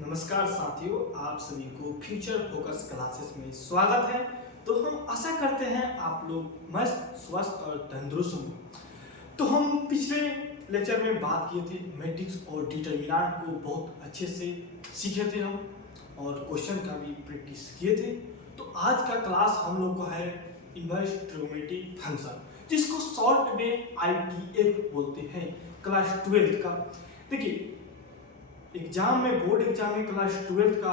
नमस्कार साथियों, आप सभी को फ्यूचर फोकस क्लासेस में स्वागत है। तो हम आशा करते हैं आप लोग मस्त, स्वस्थ और तंदुरुस्त होंगे। तो हम पिछले लेक्चर में बात किए थे मैट्रिक्स और डिटरमिनेंट को बहुत अच्छे से सीखे थे हम, और क्वेश्चन का भी प्रैक्टिस किए थे। तो आज का क्लास हम लोग का है इनवर्स ट्रिग्नोमेट्रिक फंक्शन, जिसको शॉर्ट में ITF बोलते हैं, क्लास 12 का। देखिए, एग्जाम में, बोर्ड एग्जाम में क्लास 12 का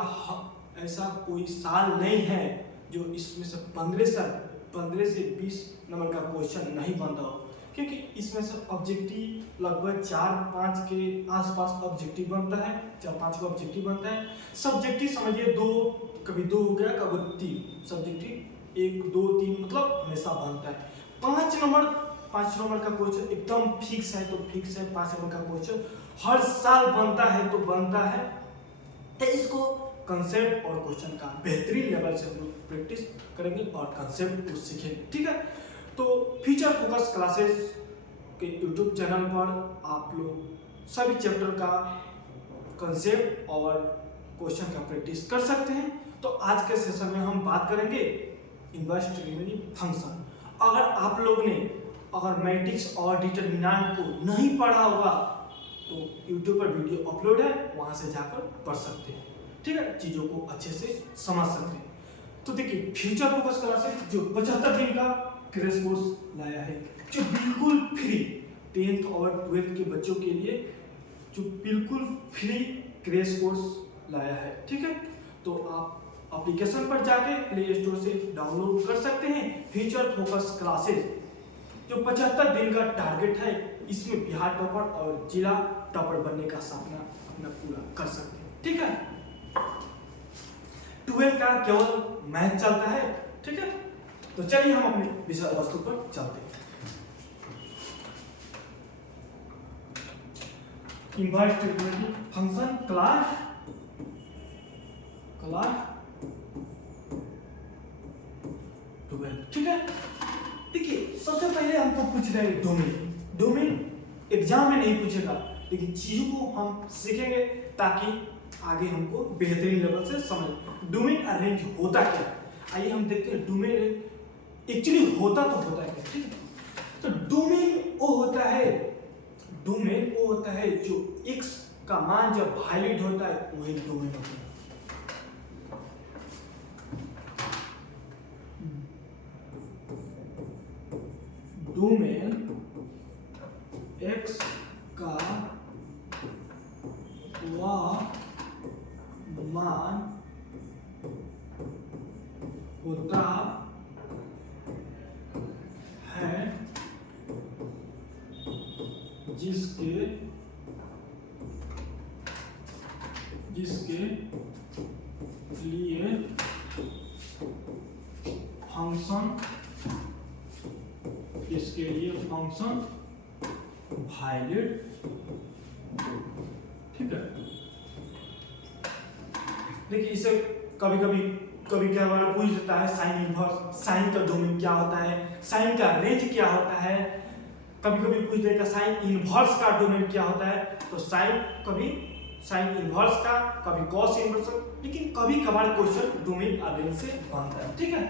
ऐसा कोई साल नहीं है जो इसमें से 15 से 20 नंबर का क्वेश्चन नहीं बनता हो, क्योंकि इसमें से ऑब्जेक्टिव लगभग 4-5 के आसपास ऑब्जेक्टिव बनता है, 4-5 का ऑब्जेक्टिव बनता है। सब्जेक्टिव समझिए कभी दो हो गया, कभी 3 सब्जेक्टिव, 1 2 3 मतलब हमेशा बनता है। 5 नंबर का क्वेश्चन एकदम फिक्स है, तो फिक्स है। 5 नंबर का क्वेश्चन हर साल बनता है, तो बनता है। तो इसको कंसेप्ट और क्वेश्चन का बेहतरीन लेवल से हम लोग प्रैक्टिस करेंगे और कंसेप्ट को सीखेंगे, ठीक है। तो फ्यूचर फोकस क्लासेस के यूट्यूब चैनल पर आप लोग सभी चैप्टर का कंसेप्ट और क्वेश्चन का प्रैक्टिस कर सकते हैं। तो आज के सेशन में हम बात करेंगे इनवर्स ट्रिग्नोमेट्रिक फंक्शन। अगर मैट्रिक्स और डिटरमिनेंट को नहीं पढ़ा होगा तो यूट्यूब पर वीडियो अपलोड है, वहां से जाकर पढ़ सकते हैं, ठीक है, चीजों को अच्छे से समझ सकते हैं। तो देखिए, फ्यूचर फोकस क्लासेस जो 75 दिन का क्रैश कोर्स लाया है, जो बिल्कुल फ्री 10th और 12th के बच्चों के लिए, जो बिल्कुल फ्री क्रैश कोर्स लाया है, ठीक है। तो आप एप्लीकेशन पर जाके प्ले स्टोर से डाउनलोड कर सकते हैं फ्यूचर फोकस क्लासेस। जो 75 दिन का टारगेट है, इसमें बिहार टॉपर और जिला टॉपर बनने का सपना अपना पूरा कर सकते हैं, ठीक है। 12 का केवल मैथ चलता है, ठीक है। तो चलिए हम अपने विषय वस्तु पर चलते हैं। इनवर्स ट्रिग्नोमेट्रिक फंक्शन क्लास 12, ठीक है। देखिए, सबसे पहले हमको पूछ रहे हैं डोमेन एग्जाम में नहीं पूछेगा, लेकिन चीजों को हम सीखेंगे ताकि आगे हमको बेहतरीन लेवल से समझ। डोमेन अरेंज होता क्या है, आइए हम देखते हैं। डोमेन एक्चुअली होता क्या है, ठीक है। तो डोमेन वो होता है जो x का मान जब वैलिड होता है, वही डोमेन होता है। डोमेन x का वह मान होता है जिसके लिए फंक्शन वैलिड, ठीक है। देखिए, इसे कभी क्या बार पूछ देता है साइन इनवर्स, साइन का डोमेन क्या होता है, साइन का रेंज क्या होता है। कभी पूछ देगा साइन इनवर्स का डोमेन क्या होता है। तो कभी साइन इनवर्स का, कभी कॉस इनवर्स, लेकिन कभी कभार क्वेश्चन डोमेन और रेंज से बनता है, ठीक है।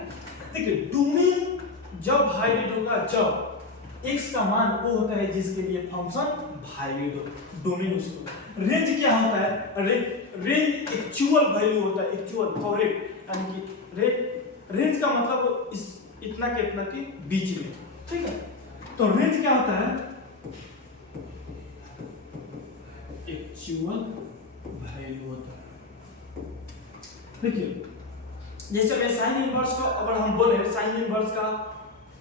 देखिए, डोमेन जब वैलिड होगा जब x का मान वो होता है जिसके लिए फंक्शन वैलिड हो, डोमेन उसको। रेंज क्या होता है, रेंज एक्चुअल वैल्यू होता है, एक्चुअल करेक्ट, यानी कि रेंज का मतलब इस इतना के बीच में, ठीक है। तो रेंज क्या होता है, एक्चुअल वैल्यू होता है। देखिए, जैसे मैं साइन इनवर्स का अगर हम बोले साइन इनवर्स का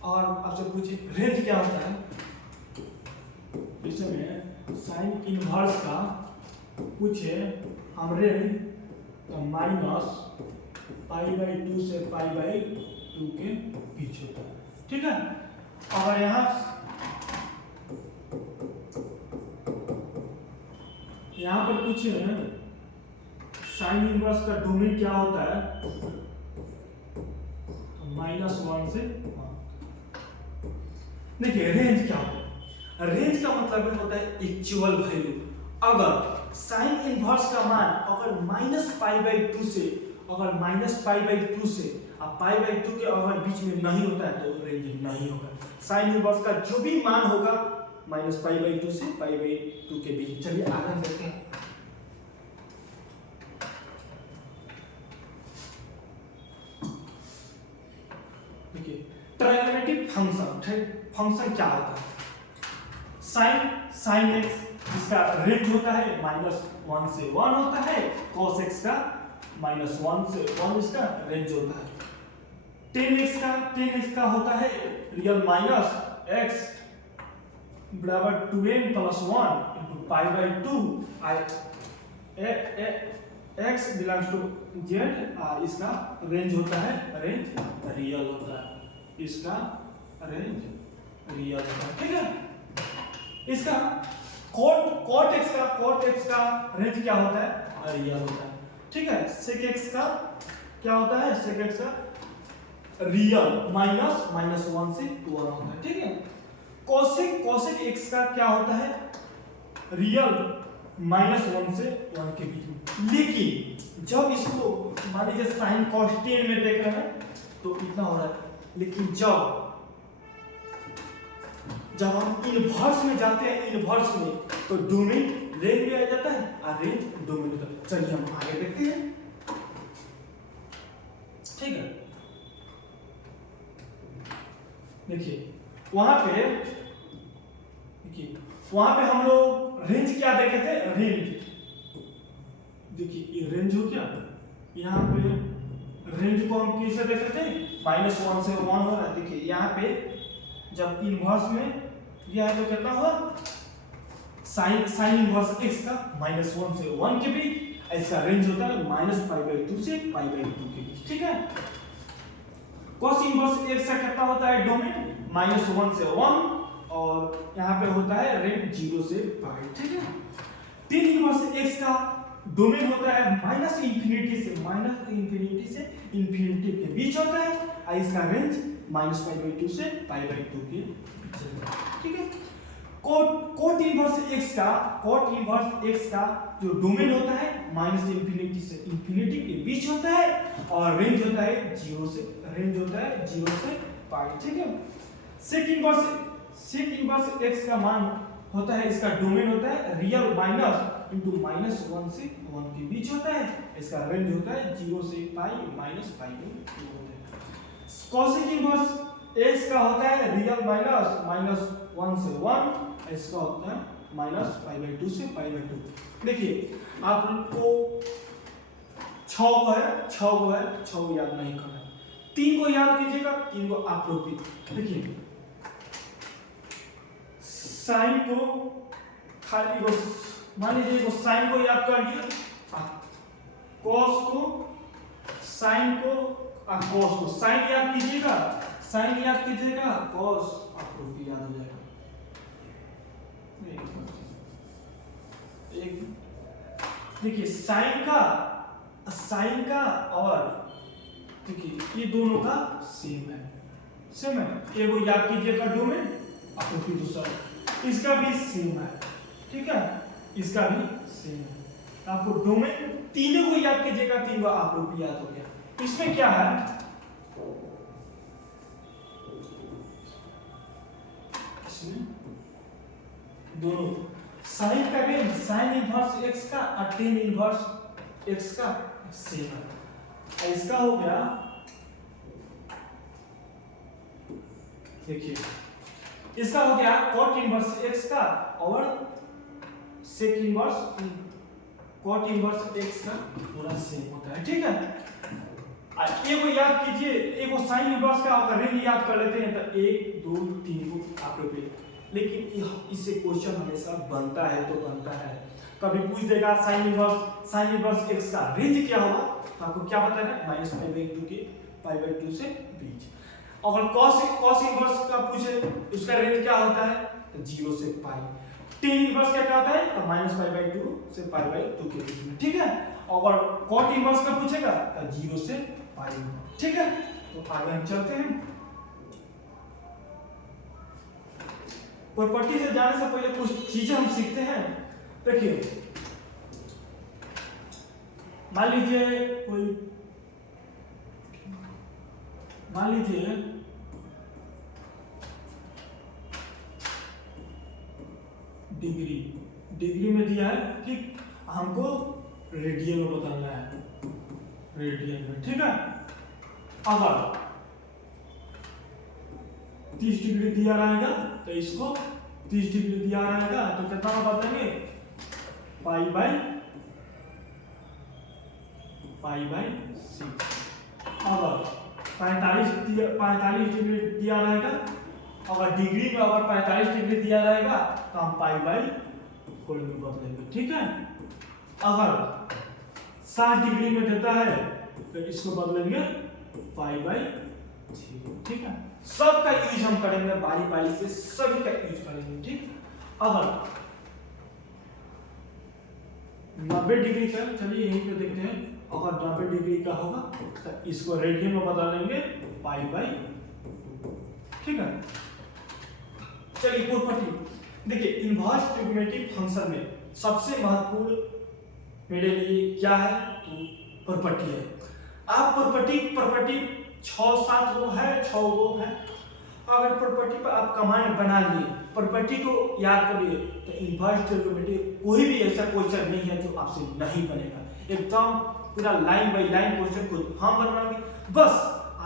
और आपसे पूछे रेंज क्या होता है, जैसे मैं साइन इनवर्स का पूछे हम रेंज, तो -π/2 से π/2 के बीच होता है, ठीक है। और यहाँ पर पूछे साइन इनवर्स का डोमेन क्या होता है, तो -1 से 1। देखिए, रेंज क्या होता है, रेंज का मतलब होता है एक्चुअल वैल्यू। अगर साइन इनवर्स का मान अगर -π/2 से, अगर -π/2 से अब π/2 के अगर बीच में नहीं होता है तो रेंज नहीं होगा। साइन इनवर्स का जो भी मान होगा -π/2 से π/2 के बीच। चलिए आगे देखते हैं। देखिए ट्रायगोनोमेट्रिक फंक्शन क्या होता है? sin x जिसका रेंज होता है -1 से 1 होता है, cos x का -1 से 1 इसका रेंज होता है। tan x का होता है रियल माइनस x बराबर 2n + 1 into π/2 x belongs to z। इसका रेंज होता है, रेंज रियल होता है, इसका रेंज रियल होता है। ठीक है, इसका cot x का रेंज क्या होता है? रियल होता है। ठीक है, sec x का क्या होता है? sec x का रियल -1 से 1 होता है। ठीक है, cosec x का क्या होता है? रियल -1 से 1 के बीच में। लेकिन जब इसको मान लीजिए sin cos tan में देख रहे हैं तो इतना हो रहा है, लेकिन जब हम इनवर्स में जाते हैं, इनवर्स में तो डोमेन रेंज में आ जाता है और रेंज डोमेन होता है। चलिए हम आगे देखते हैं। ठीक है, देखिए वहां पे हम लोग रेंज क्या देखे थे? रेंज देखिए ये रेंज हो क्या, यहाँ पे रेंज को हम कैसे देखे थे? -1 से 1 हो रहा है। देखिए यहाँ पे जब इनवर्स में यह तो कितना हुआ? साइन इनवर्स x का -1 से 1 के बीच, इसका रेंज होता है -π/2 से π/2 के बीच। ठीक है, cos इनवर्स x का कितना होता है? डोमेन -1 से 1 और यहाँ पे होता है रेंज 0 से π। ठीक है, tan इनवर्स x का डोमेन होता है -∞ से इन्फिनिटी के बीच होता है और इसका रेंज -π/2 से π/2 के बीच। ठीक है, cot इनवर्स x का जो डोमेन होता है -∞ से इन्फिनिटी के बीच होता है और रेंज होता है 0 से π। ठीक है, sec इनवर्स x का मान होता है, इसका डोमेन होता है रियल माइनस इंटू -1 से 1 के बीच होता है, इसका रेंज होता है 0 से π -π/2 होता है। cosec इनवर्स x का होता है रियल -1 से 1, इसका होता है -π/2 से π/2। देखिए आपको 6 को याद नहीं करना है, 3 को याद कीजिएगा, 3 को आप लोग भी। देखिए साइन को खाली को मान लीजिए को साइन को याद कर लिया, कॉस को साइन को कॉस को साइन याद कीजिएगा, कॉस आपको भी याद हो जाएगा। देखिए साइन का और देखिए ये दोनों का सेम है। एगो याद कीजिएगा डोमेन, आपको फिर दूसरा इसका भी सेम है। ठीक है, इसका भी सेम है। आपको डोमेन तीनों को याद कीजिएगा, तीनों आप लोग भी याद हो गया। इसमें क्या है? दोनों साइन का भी साइन इनवर्स x का और tan इनवर्स x का सेम है। इसका हो गया, देखिए इसका हो गया cot इनवर्स x का और sec inverse cot inverse x का पूरा सेम होता है। ठीक है, एगो याद कीजिए, एगो साइन इनवर्स का अगर रेंज याद कर लेते हैं तो 1 2 3 को आप लोग, लेकिन इससे क्वेश्चन हमेशा बनता है। कभी पूछ देगा साइन इनवर्स x का रेंज क्या होगा, तो आपको क्या बताना है? -π/2 के π/2 से बीच। अगर cos इनवर्स का पूछे उसका रेंज क्या होता है, तो 0 से π। tan इनवर्स क्या होता है, तो -π/2 से π/2 के बीच में। ठीक है, अगर cot इनवर्स का पूछेगा तो 0 से π। ठीक है, तो आगे हम चलते हैं। प्रॉपर्टी से जाने से पहले कुछ चीजें हम सीखते हैं। देखिए मान लीजिए कोई, मान लीजिए डिग्री, डिग्री में दिया है, ठीक, हमको रेडियन में बदलना है, रेडियन में, ठीक है। अगर 30 डिग्री दिया रहेगा तो इसको 30 डिग्री दिया रहेगा तो कितना में बदलेंगे, पाई बाई 6। अगर 45 डिग्री दिया रहेगा, अगर डिग्री में अगर 45 डिग्री दिया रहेगा तो हम पाई बाई 4 में बदलेंगे, ठीक है। अगर 60 डिग्री में देता है तो इसको बदलेंगे पाई बाई 0, ठीक है। सबका यूज हम करेंगे बारी बारी से, सभी का यूज करेंगे, ठीक। अगर 90 डिग्री का, चलिए यहीं पे देखते हैं, अगर 90 डिग्री का होगा तो इसको रेडियन में बदल लेंगे पाई बाई 2, ठीक है। चलिए प्रॉपर्टी देखिए, इनवर्स ट्रिग्नोमेट्रिक फंक्शन में सबसे महत्वपूर्ण मेरे लिए क्या है तो प्रॉपर्टी है। आप प्रॉपर्टी 6-7 गो है, 6 गो है। अगर प्रॉपर्टी पर आप कमांड बना लिए, प्रॉपर्टी को याद करिए, तो इनवर्स ट्रिग्नोमेट्रिक कोई भी ऐसा क्वेश्चन नहीं है जो आपसे नहीं बनेगा। एकदम पूरा लाइन बाय लाइन क्वेश्चन को हम बनवाएंगे। बस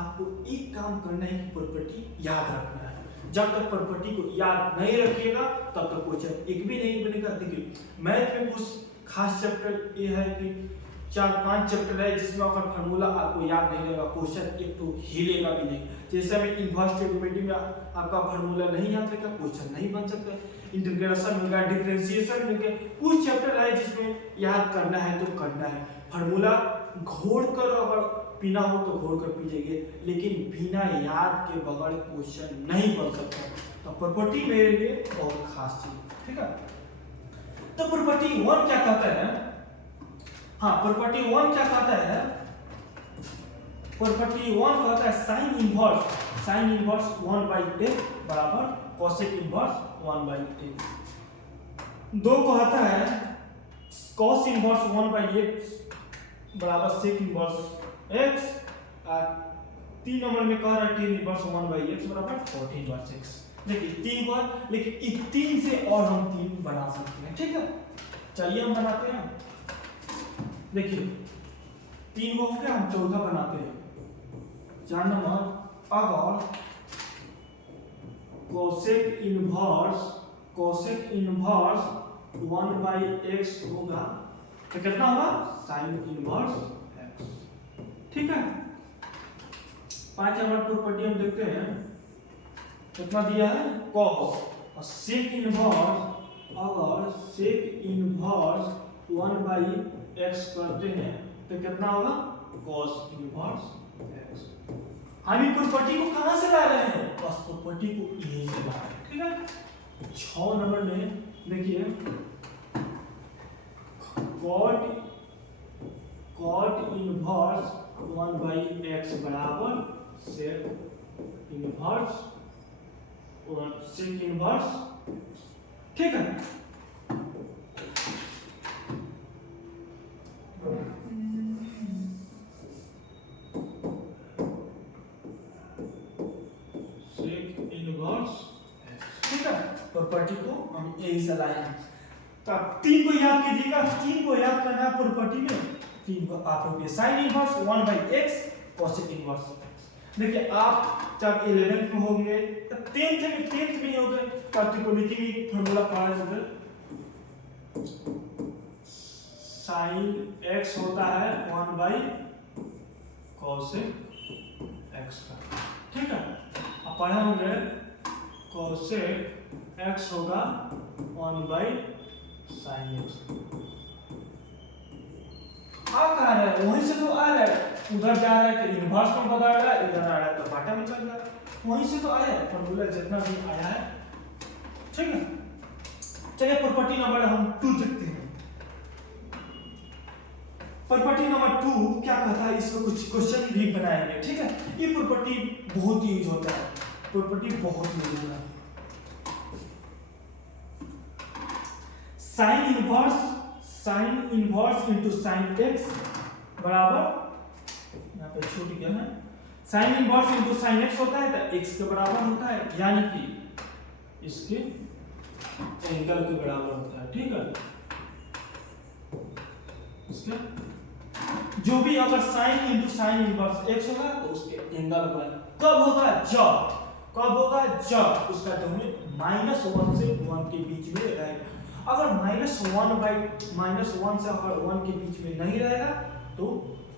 आपको एक काम करना है कि प्रॉपर्टी याद रखना है। जब तक प्रॉपर्टी को याद नहीं रखिएगा तब तक क्वेश्चन एक भी नहीं बनेगा। देखिए मैथ में कुछ खास चैप्टर ये है कि 4-5 चैप्टर है जिसमें अगर फार्मूला आपको याद नहीं रहेगा, क्वेश्चन एक तो हिलेगा भी नहीं। जैसे हमें इनवर्स ट्रिग्नोमेट्री में आपका फार्मूला नहीं याद रहेगा, क्वेश्चन नहीं बन सकता। इंटीग्रेशन में, डिफरेंशिएशन में कुछ चैप्टर है जिसमें याद करना है तो करना है। फार्मूला घोड़ कर अगर पीना हो तो घोड़ कर पीजिए, लेकिन बिना याद के बगैर क्वेश्चन नहीं बन सकता। तो प्रॉपर्टी मेरे लिए बहुत खास चीज, ठीक है। तो प्रॉपर्टी 1 क्या कहता है, हाँ प्रॉपर्टी 1 क्या कहता है, प्रॉपर्टी 1 कहता है साइन इनवर्स 1/x बराबर कोसेक इनवर्स 1/x। 2 कहता है cos इनवर्स 1/x बराबर सेक इनवर्स x। 3 नंबर में कह रहा है tan इनवर्स 1/x बराबर cot इनवर्स x। देखिए 3 बार, लेकिन इस 3 से और हम 3 बना सकते हैं, ठीक है। चलिए हम बनाते हैं। देखिए 3 हो गया, हम 14 बनाते हैं। 4 नंबर, अगर कोसेक इनवर्स 1/x होगा तो कितना होगा, साइन इनवर्स x, ठीक है। 5 नंबर प्रॉपर्टी हम देखते हैं, कितना दिया है, cos और सेक इनवर्स, अगर सेक इनवर्स 1/x करते हैं तो कितना होगा, cos इनवर्स x। हम इस प्रॉपर्टी को कहां से ला रहे हैं, बस प्रॉपर्टी को यहीं से ला रहे हैं, ठीक है। 6 नंबर में देखिए cot इनवर्स 1/x बराबर सेक इनवर्स और सेक इनवर्स, ठीक है। सेक इनवर्स, ठीक है। प्रॉपर्टी को हम यही से लाए हैं। तो 3 को याद कीजिएगा, 3 को याद करना है प्रॉपर्टी में। 3 को आप रखिए, sine inverse 1/x cosec inverse. देखिए आप जब 11th में होंगे तो 10th में होंगे, ट्रिग्नोमेट्री में फार्मूला पढ़ा होगा, साइन x होता है 1/कोसेक x का, ठीक है। आप पढ़े होंगे कोसेक x होगा 1/sin x। आ कहा रहा है, वहीं से तो आ रहा है, उधर जा रहा है तो इनवर्स में बदल रहा है, इधर आ रहा है तो बाटा में चल रहा है, वहीं से तो आया है फार्मूला जितना भी आया है, ठीक है। चलिए प्रॉपर्टी नंबर हम 2 देखते हैं। प्रॉपर्टी नंबर 2 क्या कहता है, इसमें कुछ क्वेश्चन भी बनाएंगे, ठीक है। ये प्रॉपर्टी बहुत यूज होता है, प्रॉपर्टी बहुत यूज होता है। Sine inverse into sine x बराबर, यहाँ पे छूट गया है, sine inverse into sine x होता है तो एक्स के बराबर होता है, यानी कि इसके एंगल के बराबर होता है। ठीक है, इसके जो भी अगर sine into sine inverse x होगा तो उसके एंगल पर कब होगा, जब, कब होगा, जब उसका डोमेन -1 से 1 के बीच में रहेगा। अगर -1 से अगर 1 के बीच में नहीं रहेगा तो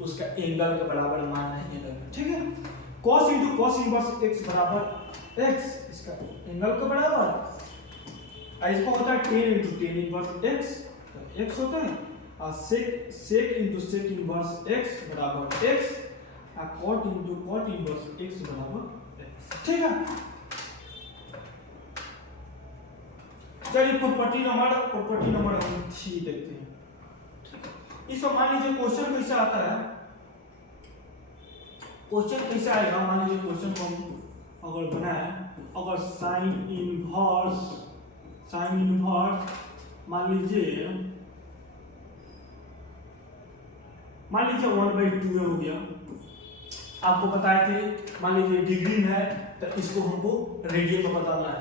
उसका एंगल के बराबर मान नहीं रहेगा। ठीक है, cos into cos inverse x बराबर x, इसका एंगल के बराबर, इसका होता है tan into tan inverse x, तो x होता है, और sec into sec inverse x बराबर x, और cot into cot inverse x बराबर x। ठीक है, चलिए प्रॉपर्टी नंबर हम 3 देखते हैं। इसमें मान लीजिए क्वेश्चन कैसा आता है, क्वेश्चन कैसे आएगा, मान लीजिए क्वेश्चन को हम अगर बनाए, अगर साइन इनवर्स मान लीजिए 1/2 हो गया, आपको बताए थे, मान लीजिए डिग्री में है तो इसको हमको रेडियन में बताना है,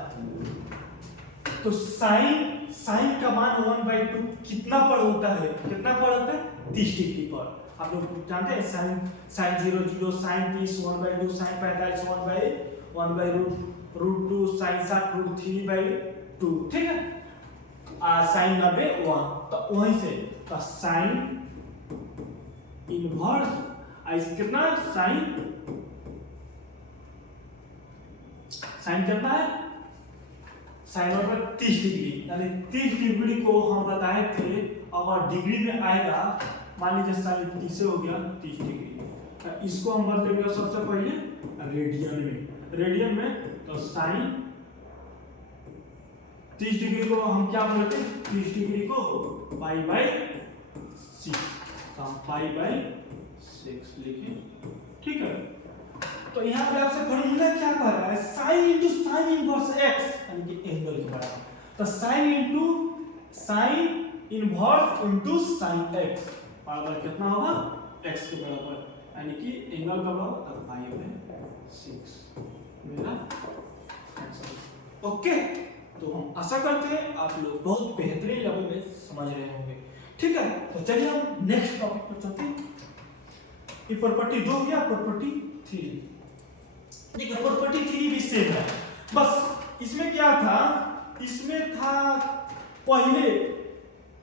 तो साइन का मान 1/2 कितना पर होता है, 30 डिग्री पर। आप लोग जानते हैं साइन 0 0, साइन 30 1/2, साइन 45 1/√2, साइन 60 √3/2। ठीक है, साइन 90 1, तो वहीं से तो साइन इनवर्स कितना, साइन कितना है, साइन पर 30 डिग्री, यानी 30 डिग्री को हम बताए थे, अगर डिग्री में आएगा, मान लीजिए साइन 30 से हो गया 30 डिग्री, तो इसको हम बदलेंगे सबसे पहले रेडियन में, तो साइन 30 डिग्री को हम क्या बोलते हैं, 30 डिग्री को π/6, तो हम π/6 लिखें। ठीक है, तो यहाँ पे आपसे फॉर्मूला क्या कह रहा है, sine into sine inverse x, यानी कि एंगल के बराबर, तो sine into sine inverse into sine x बराबर कितना होगा, x के बराबर, यानी कि एंगल का बराबर, तो π/6 मेरा आंसर। ओके, तो हम आशा करते हैं आप लोग बहुत बेहतरीन लेवल में समझ रहे होंगे। ठीक है, तो चलिए हम नेक्स्ट टॉपिक पर चलते हैं। ये प्रॉपर्टी 2 हो गया, प्रॉपर्टी 3। देखिए प्रॉपर्टी 3 भी सेम है, बस इसमें क्या था, इसमें था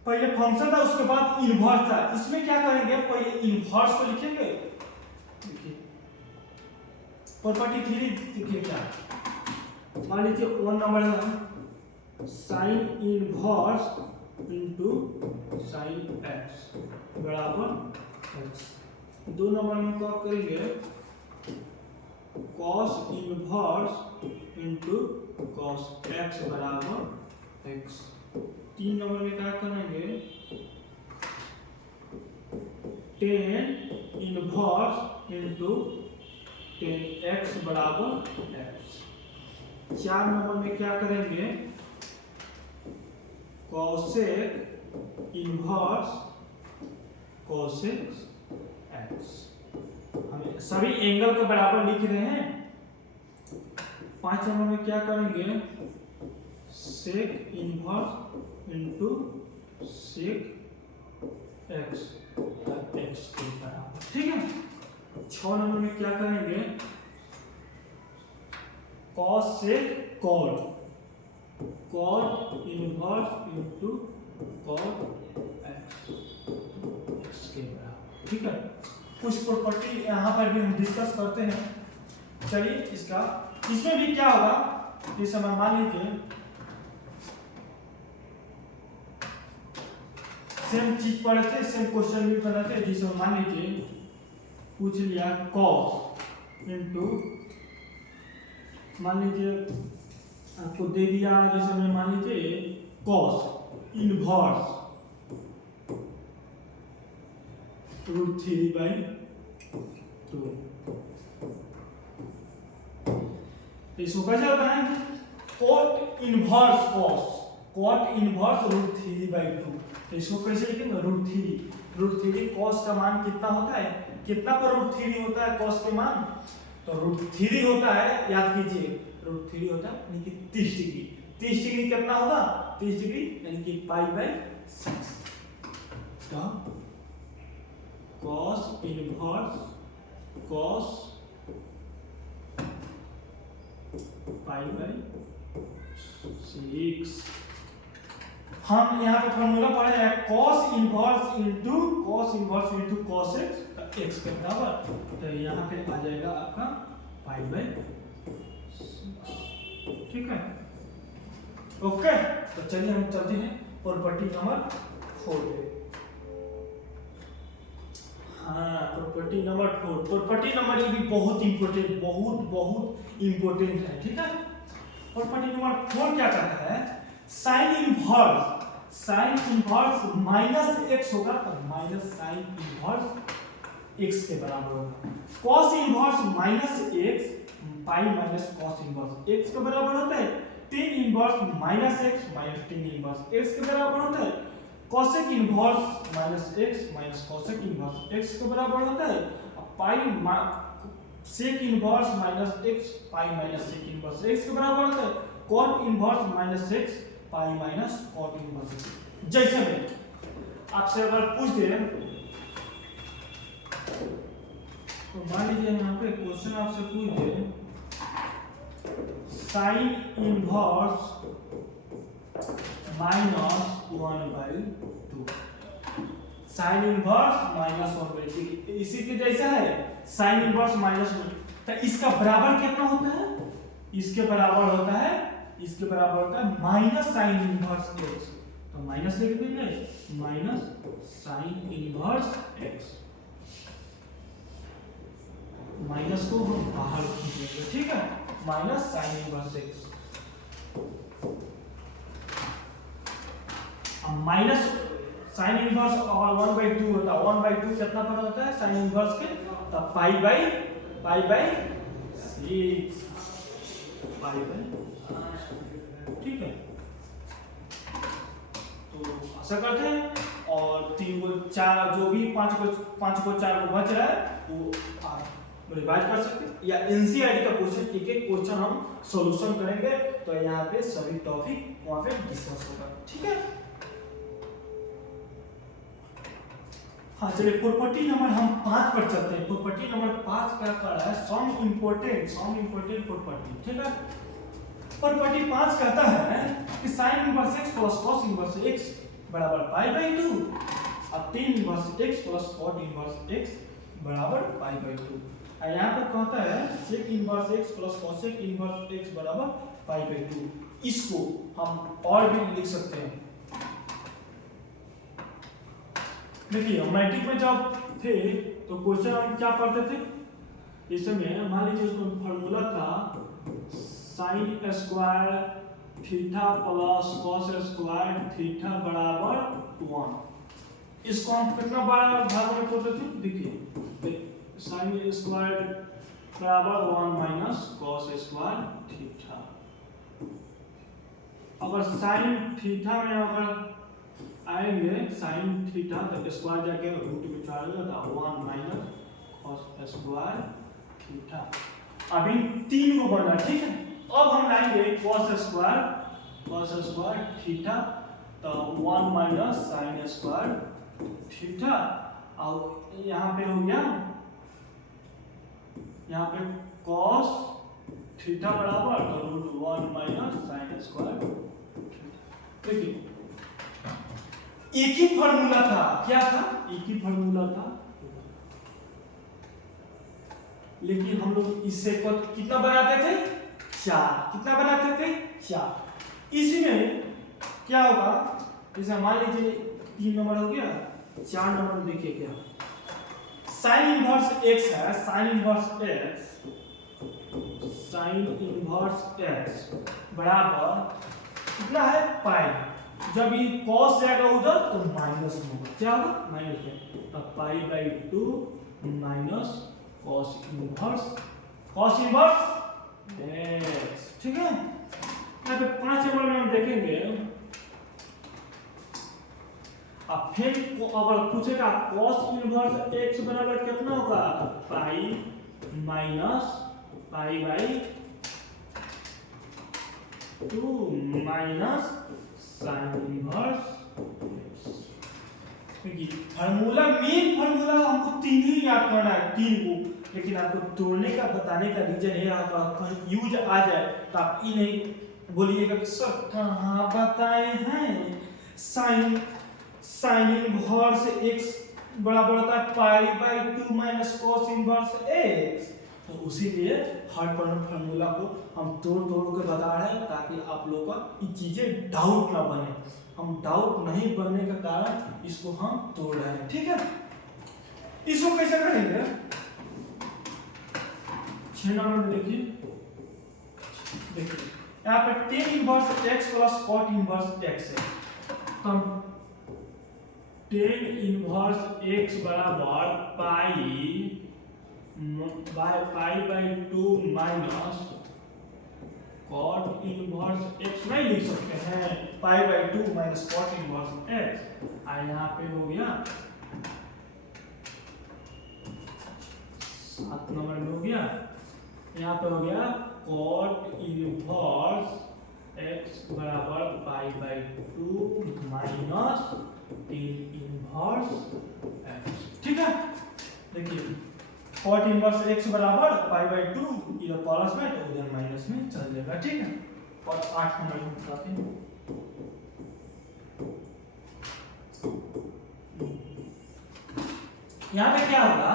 पहले फंक्शन था, उसके बाद इनवर्स था। इसमें क्या करेंगे, पहले इनवर्स को लिखेंगे। देखिए प्रॉपर्टी 3 देखिए क्या, मान लीजिए 1 नंबर है sine inverse into sine x बराबर एक्स। 2 नंबर में क्या करेंगे, cos inverse into cos x बराबर x। 3 नंबर में क्या करेंगे, tan inverse into tan x बराबर x। 4 नंबर में क्या करेंगे, cosec इनवर्स cosec x। हम सभी एंगल के बराबर लिख रहे हैं। 5 नंबर में क्या करेंगे, sec inverse into sec x के बराबर। ठीक है, 6 नंबर में क्या करेंगे, cos sec cot inverse into cot x के बराबर। ठीक है, कुछ प्रॉपर्टी यहाँ पर भी हम डिस्कस करते हैं। चलिए इसमें भी क्या होगा, इस समय मान लीजिए सेम चीज पढ़े थे, सेम क्वेश्चन भी बना थे, जिसमें मान लीजिए पूछ लिया cos इंटू, मान लीजिए आपको दे दिया, जिसमें मान लीजिए cos इनवर्स √3/2। इसको कैसे बनाएंगे, cot इनवर्स √3/2। तो इसको कैसे लिखेंगे, √3 √3 cos का मान कितना होता है, कितना पर √3 होता है cos के मान, तो √3 होता है, याद कीजिए √3 होता है यानी कि 30 डिग्री। 30 डिग्री कितना होगा, 30 डिग्री यानी कि π/6। तो cos इनवर्स cos π/6। हम यहाँ पे फॉर्मूला पढ़े हैं cos inverse into cos x के बराबर, तो यहाँ पे आ जाएगा आपका π/6। ठीक है, ओके। तो चलिए हम चलते हैं प्रॉपर्टी नंबर 4 पे। हाँ, प्रॉपर्टी नंबर 4, प्रॉपर्टी नंबर ये भी बहुत इंपॉर्टेंट, बहुत इंपॉर्टेंट है। ठीक है, प्रॉपर्टी नंबर 4 क्या कहता है, साइन इनवर्स -x होगा, तो माइनस साइन इनवर्स x के बराबर होगा। cos inverse -x pi minus cos inverse x के बराबर होता है। tan inverse -x minus tan inverse x के बराबर होता है। cosec inverse -x cosec inverse x के बराबर होता है। पाई sec inverse -x pi minus sec inverse x के बराबर होता है। cot inverse -x pi minus cot inverse x। जैसे में आपसे अगर पूछ दे तो मान लीजिए यहाँ पे क्वेश्चन आपसे पूछ दे साइन इनवर्स -1/2, साइन इनवर्स -1/2 इसी के जैसा है, साइन इनवर्स -1, तो इसका बराबर कितना होता है, इसके बराबर होता है माइनस साइन इनवर्स x, तो माइनस लिख देंगे, minus sine inverse x, minus को हम बाहर खींचेंगे। ठीक है, minus sine inverse x, minus sine inverse और 1/2 होता है, 1/2 कितना पर होता है साइन इनवर्स के, तो π/6। ठीक है, तो ऐसा करते हैं और 3 को 4 जो भी 5 को 4 को बच रहा है वो आप रिवाइज कर सकते हैं, या एनसीईआरटी का क्वेश्चन एक क्वेश्चन हम सॉल्यूशन करेंगे, तो यहाँ पे सभी टॉपिक वहां पे डिस्कस होगा। ठीक है, हाँ चलिए प्रॉपर्टी नंबर हम 5 पर चलते हैं। प्रॉपर्टी नंबर 5 क्या कर रहा है, सम इम्पोर्टेंट प्रॉपर्टी। ठीक है, प्रॉपर्टी 5 कहता है कि sin inverse x plus cos inverse x बराबर π/2 और tan inverse x plus cot inverse x बराबर π/2। और यहाँ पर कहता है sec inverse x plus cosec inverse x बराबर π/2। इसको हम और भी लिख सकते हैं। देखिए मैट्रिक में जब थे तो क्वेश्चन हम क्या पढ़ते थे, इसमें मान लीजिए उसमें फॉर्मूला था sin square theta plus cos square theta बराबर 1। इसको हम कितना बार भाग में तोड़ते थे, देखिए sin स्क्वायर बराबर 1 माइनस cos स्क्वायर थीटा। अगर sin थीटा में अगर आएंगे sin थीटा तो स्क्वायर जाके रूट में चढ़ेगा, तो 1 माइनस cos स्क्वायर थीटा। अभी 3 को बना। ठीक है, अब हम लाएंगे cos स्क्वायर थीटा, तो 1 माइनस sin स्क्वायर थीटा, और यहाँ पे हो गया, यहाँ पे cos थीटा बराबर तो √1 माइनस sin स्क्वायर। देखिए एक ही फॉर्मूला था, क्या था, एक ही फॉर्मूला था, लेकिन हम लोग इससे कितना बनाते थे, 4। कितना बनाते थे, 4। इसी में क्या होगा, जैसे मान लीजिए 3 नंबर हो गया, 4 नंबर देखिए क्या साइन इनवर्स x है, साइन इनवर्स x बराबर कितना है, पाई। जब ये cos जाएगा उधर तो माइनस होगा, क्या होगा, माइनस है, तो π/2 माइनस cos इनवर्स x। ठीक है, यहाँ पे 5 नंबर में हम देखेंगे अब फिर अगर पूछेगा cos इनवर्स x बराबर कितना होगा, pi minus pi by 2 minus sine inverse x। देखिए फार्मूला, मेन फार्मूला हमको तीन ही याद करना है, तीन को, लेकिन आपको तोड़ने का बताने का रीजन है अगर कहीं यूज आ जाए तो आप ये नहीं बोलिएगा कि सर कहाँ बताए हैं। साइन इनवर्स x बराबर होता है pi by 2 minus cos inverse x। तो उसीलिए हर फार्मूला को हम तोड़ के बता रहे हैं ताकि आप लोगों का ये चीजें डाउट ना बने। हम डाउट नहीं बनने का कारण इसको हम तोड़ रहे हैं, ठीक है। इसको कैसे करेंगे, 6 नंबर में देखिए यहाँ पे tan inverse x plus cot inverse x है, तो tan इनवर्स x बराबर pi by 2 minus cot inverse x नहीं लिख सकते हैं, pi by 2 minus cot inverse x। यहाँ पे हो गया 7 नंबर में हो गया, यहाँ पे हो गया cot इनवर्स x बराबर pi by 2 minus tan inverse x, ठीक है। देखिए cot इनवर्स x बराबर पाई बाई 2, इधर प्लस में तो उधर माइनस में चल जाएगा, ठीक है। और 8 नंबर में बताते हैं, यहाँ पे क्या होगा,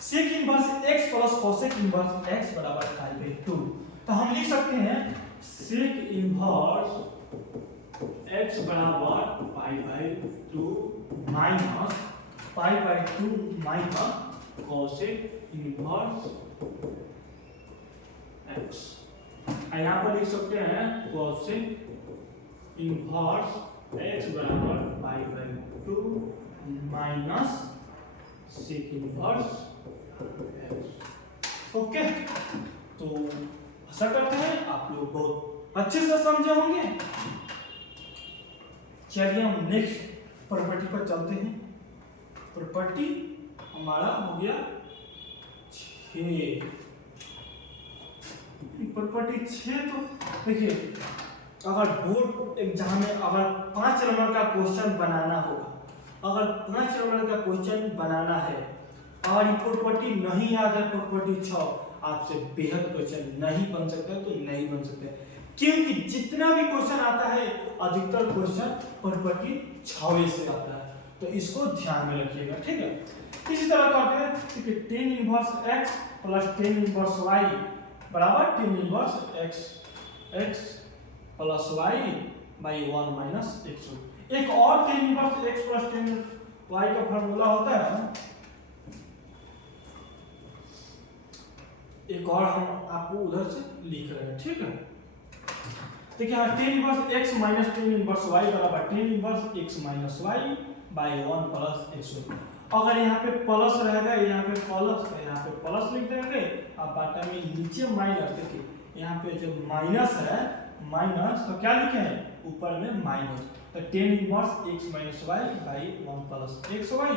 sec inverse x plus cosec inverse x बराबर पाई बाई 2। तो हम लिख सकते हैं sec इनवर्स x बराबर pi by 2 minus pi by 2 minus cosec inverse x। यहाँ पर लिख सकते हैं cosec इनवर्स x बराबर pi by 2 minus sec inverse x। Okay, तो आशा करते हैं आप लोग बहुत अच्छे से समझे होंगे। चलिए हम नेक्स्ट प्रॉपर्टी पर चलते हैं। प्रॉपर्टी हमारा हो गया 6। प्रॉपर्टी 6, तो देखिए अगर बोर्ड एग्जाम में अगर 5 नंबर का क्वेश्चन बनाना होगा, अगर 5 नंबर का क्वेश्चन बनाना है और ये प्रॉपर्टी नहीं याद है, प्रॉपर्टी 6, आपसे बेहद क्वेश्चन नहीं बन सकता, तो नहीं बन सकता, क्योंकि जितना भी क्वेश्चन आता है अधिकतर क्वेश्चन प्रॉपर्टी 6 से आता है, तो इसको ध्यान में रखिएगा, ठीक है। इसी तरह करते हैं, ठीक है, tan inverse x plus tan inverse y बराबर tan inverse x plus y by 1 minus x। एक और tan inverse x plus tan y का फार्मूला होता है, एक और हम आपको उधर से लिख रहे हैं, ठीक है। देखिए tan inverse x minus tan inverse y बराबर tan inverse x minus y by 1 plus x। अगर यहाँ पे प्लस रहेगा, यहाँ पे प्लस, यहाँ पे प्लस लिख देंगे, अब बाटा में नीचे माइनस, देखिए यहाँ पे जो माइनस है, माइनस तो क्या लिखे हैं ऊपर में माइनस, तो tan inverse x minus y by 1 plus xy।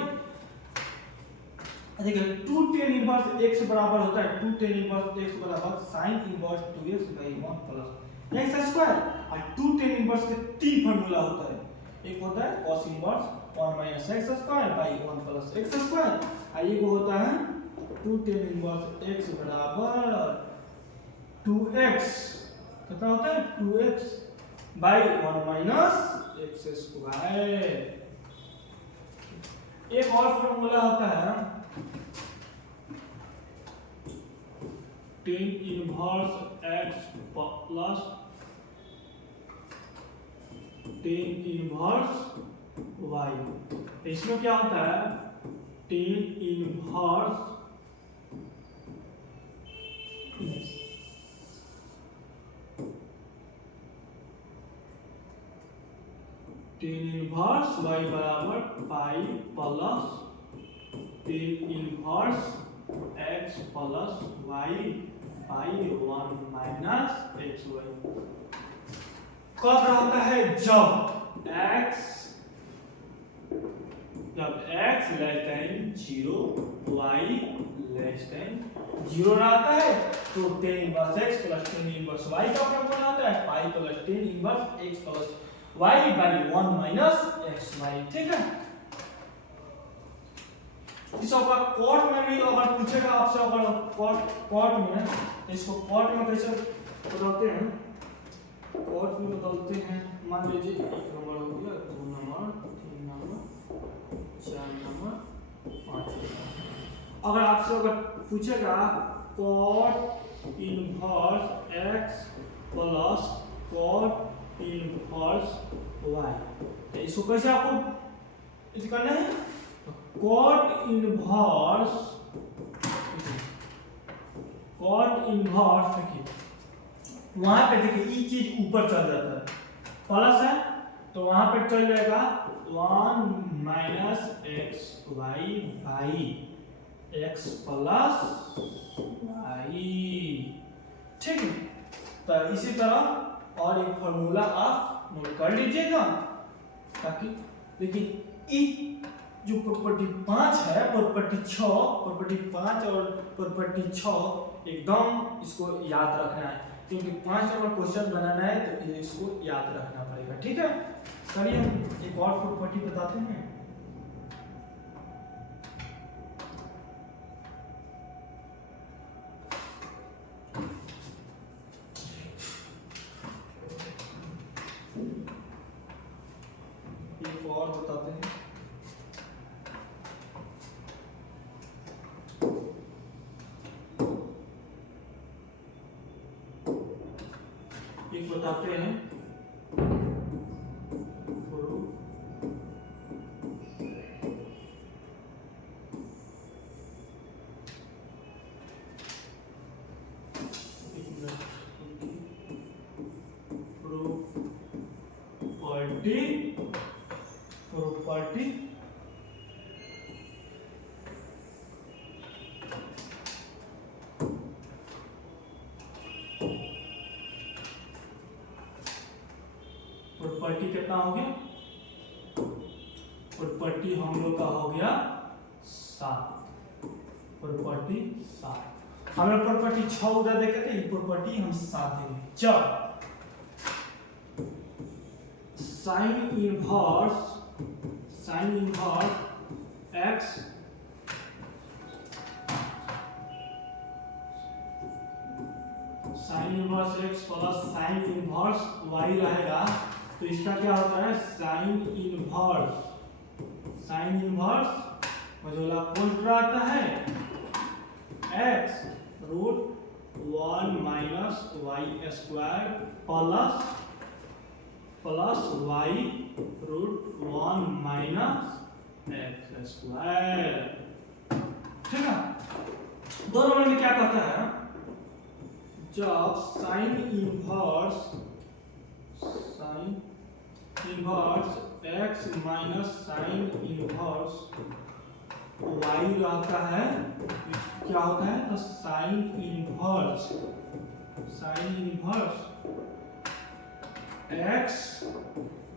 देखिए 2 tan इनवर्स x बराबर होता है 2 tan इनवर्स x बराबर sin inverse 2x by 1 plus x square. और 2 tan इनवर्स के 3 फार्मूला होता है, एक होता है cos inverse 1 minus x square by 1 plus x square, और एक होता है 2 tan इनवर्स x बराबर 2x, कितना होता है 2x by 1 minus x square. एक और फार्मूला होता है tan inverse x plus tan inverse y। इसमें क्या होता है tan इनवर्स y बराबर pi plus tan inverse x plus y by 1 minus xy। कब रहता है जब x जब x less than 0 y less than 0 रहता है तो tan inverse x plus tan inverse y का फॉर्मूला आता है pi plus tan inverse x plus y by 1 minus xy। ठीक है, इस अगर कॉट में भी अगर पूछेगा आपसे, अगर कॉट में इसको कॉट में कैसे बताते हैं, कॉट में बदलते हैं। मान लीजिए 1 नंबर हो गया, 2 नंबर, 3 नंबर, 4 नंबर, 5 नंबर। अगर आपसे अगर पूछेगा cot inverse x plus cot inverse y, तो इसको कैसे आपको इसे करना है, कॉट इनवर्स देखिए वहां पे देखिए ये चीज ऊपर चल जाता है, प्लस है तो वहां पे चल जाएगा 1 minus x y by x plus y. ठीक है, तो इसी तरह और एक फॉर्मूला आप नोट कर लीजिएगा, ताकि देखिए इस जो प्रॉपर्टी 5 है, प्रॉपर्टी 5 और प्रॉपर्टी 6 एकदम इसको याद रखना है, क्योंकि 5 नंबर क्वेश्चन बनाना है तो इसको याद रखना पड़ेगा। ठीक है, चलिए हम एक और प्रॉपर्टी बताते हैं। एक और बताते हैं, एक बताते हैं प्रॉपर्टी प्रॉपर्टी कितना हो गया, प्रॉपर्टी हम लोग का हो गया 7, प्रॉपर्टी 7। हमें प्रॉपर्टी 6 उधर देखे थे, प्रॉपर्टी हम 7 देंगे। जब sine inverse x sign inverse x plus sign inverse y रहेगा, तो इसका क्या होता है, साइन इनवर्स मझोला कौन आता है, x root 1 minus y square plus y root 1 minus x square. ठीक है, दोनों में क्या कहता है, जब sine inverse x minus sine inverse y रहता है, क्या होता है, तो sine inverse x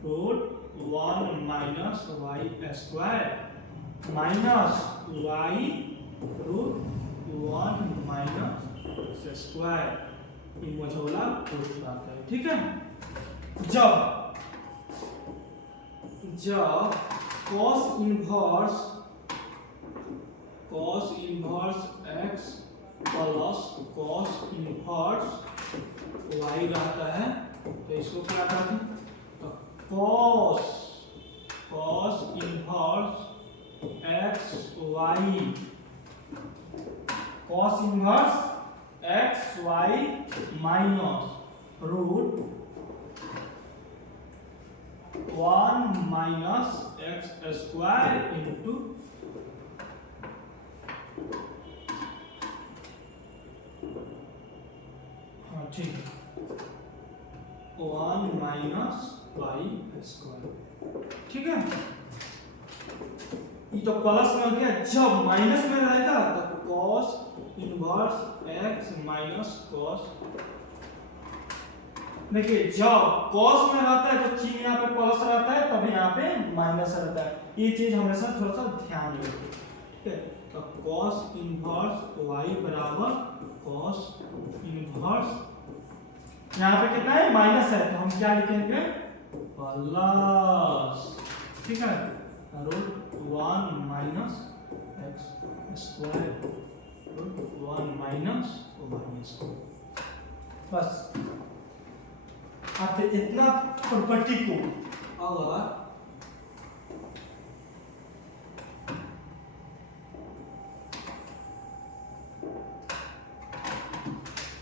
root 1 minus y square minus y root 1 minus square, ये मझोला कोष्ठक आता है। ठीक है, जब cos inverse x plus cos inverse y रहता है, तो इसको क्या करते हैं, तो cos inverse x y, cos inverse x y minus root 1 minus x square into ठीक है 1 माइनस y स्क्वायर। ठीक है, ये तो प्लस में गया, जब माइनस में रहेगा तो cos inverse x minus cos, देखिए जब cos में रहता है तो चिन्ह यहाँ पे प्लस रहता है, तब यहाँ पे माइनस रहता है। ये चीज हमेशा थोड़ा सा ध्यान में रखिए, ठीक है। तो कॉस इनवर्स वाई बराबर कॉस इनवर्स, यहाँ पे कितना है माइनस है, तो हम क्या लिखेंगे प्लस, ठीक है, root 1 minus x square root 1 minus y square. बस आप इतना प्रॉपर्टी को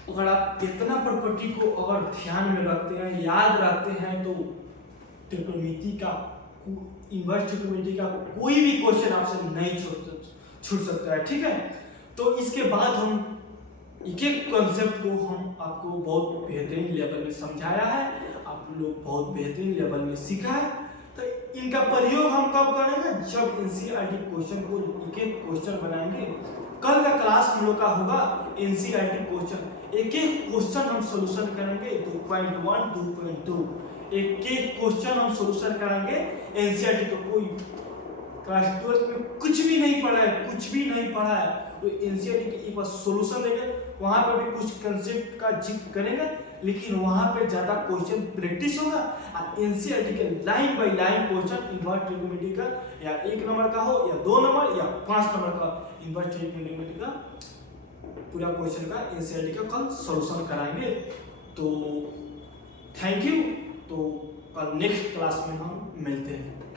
अगर आप इतना प्रॉपर्टी को अगर ध्यान में रखते हैं, याद रखते हैं, तो ट्रिग्नोमेट्री का इनवर्स ट्रिग्नोमेट्री का कोई भी क्वेश्चन आपसे नहीं छूट सकता है, ठीक है। तो इसके बाद हम एक एक कॉन्सेप्ट को हम आपको बहुत बेहतरीन लेवल में समझाया है, आप लोग बहुत बेहतरीन लेवल में सीखा है। तो इनका प्रयोग हम कब करेंगे, जब एनसीईआरटी क्वेश्चन को एक एक क्वेश्चन बनाएंगे। कल का क्लास हम लोग का होगा एनसीईआरटी क्वेश्चन, एक एक क्वेश्चन हम सॉल्यूशन करेंगे 2.1 2.2, एक एक क्वेश्चन हम सॉल्यूशन करेंगे एनसीईआरटी को। कोई क्लास 12 में कुछ भी नहीं पढ़ा है, कुछ भी नहीं पढ़ा है, तो एनसीईआरटी के एक बार सॉल्यूशन देंगे, वहां पर भी कुछ कंसेप्ट का जिक्र करेंगे, लेकिन वहां पे ज्यादा क्वेश्चन प्रैक्टिस होगा। और एनसीईआरटी के line by line question inverse trigonometry का या 1 नंबर का हो या 2 नंबर या 5 नंबर का इनवर्स ट्रिग्नोमेट्री का पूरा क्वेश्चन का एनसीईआरटी का कल सॉल्यूशन कराएंगे। तो थैंक यू, तो कल नेक्स्ट क्लास में हम मिलते हैं।